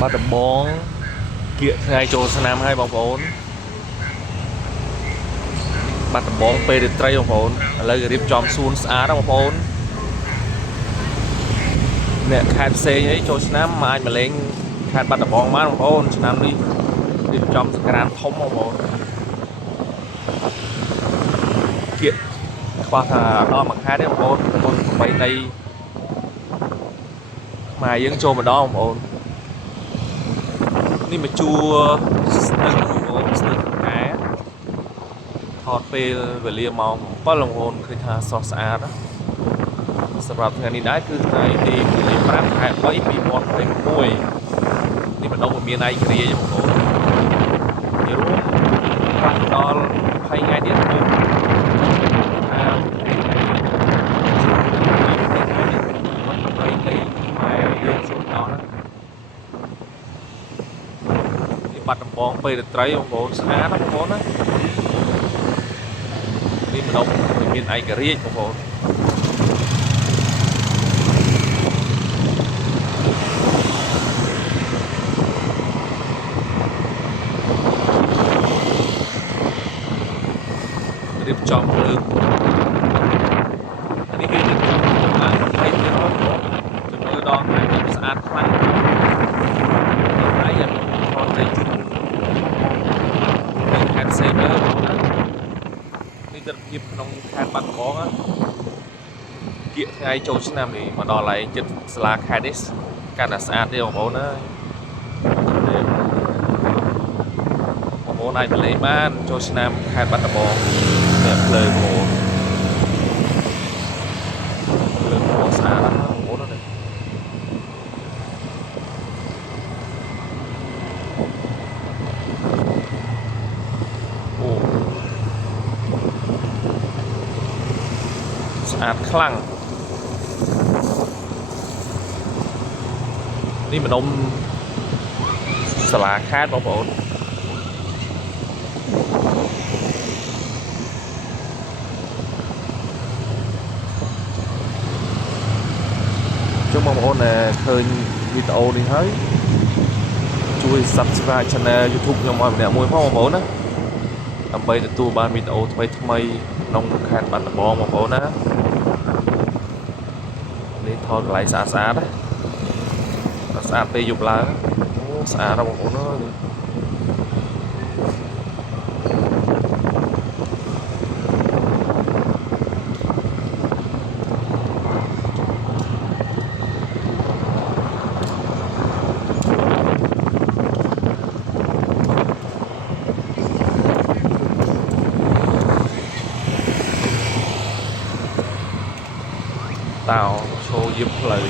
បាត់ដំបងគៀកថ្ងៃចូលឆ្នាំហើយបងប្អូនបាត់ដំបងពេលរាត្រីបងប្អូនឥឡូវរៀបចំសួនស្អាតបងប្អូនអ្នកខេត្តផ្សេងអីចូលឆ្នាំអាចមកលេងខេត្តបាត់ដំបងបានបងប្អូនឆ្នាំនេះរៀបចំសក្រាន្តធំបងប្អូនគៀកខ្វះថាដល់មួយខេត្តទេបងប្អូនគុណប្របីនៃខ្មែរយើងចូលម្ដងបងប្អូននេះមកជួស្ទឹងបងប្អូនស្ទឹងកែថតពេលវេលាម៉ោង7បងប្អូនឃើញថាស្រស់ស្អាតសម្រាប់ថ្ងៃនេះដែរគឺថ្ងៃទី5ខែ3 2021នេះម្ដងមានឯករាជ្យបងប្អូនជារួមប្រាក់ដល់20ថ្ងៃទៀតបងថាបាត់ដំបងពេលរាត្រីបងប្អូនស្អាតបងប្អូនណានេះម្ដងមានឯករាជ្យបងប្អូនរៀបចំភ្លើងនេះគឺរៀបចំឡើងឲ្យទៀតបងប្អូនជំនឿដល់ថ្ងៃនេះស្អាតខ្លាំងហើយយ៉ាងថតទៅជុំខេត្តផ្សេងទៅបងណានេះទិដ្ឋភាពក្នុងខេត្តបាត់ដំបងគៀកថ្ងៃចូលឆ្នាំនេះមកដល់ហើយចិត្តសាលាខេត្តនេះកាន់តែស្អាតទេបងប្អូនណាបងប្អូនអាចមកលេងបានចូលឆ្នាំខេត្តបាត់ដំបងនេះភ្លើងបងប្អូនភ្លើងពណ៌ស្អាតណាស់បងប្អូនណាអូស្អាតខ្លាំងនេះម្ដុំសាលាខេត្តបងប្អូនជុំបងប្អូនឃើញវីដេអូនេះហើយជួយ Subscribe Channel YouTube ខ្ញុំឲ្យម្នាក់មួយផងបងប្អូនណាដើម្បីទទួលបានវីដេអូថ្មីក្នុងខេត្តបាត់ដំបងបងប្អូនណានេះថតកន្លែងស្អាតណាស្អាតពេលយប់ឡើងអូស្អាតណាស់បងប្អូនអើយតោចូលយាមផ្លូវ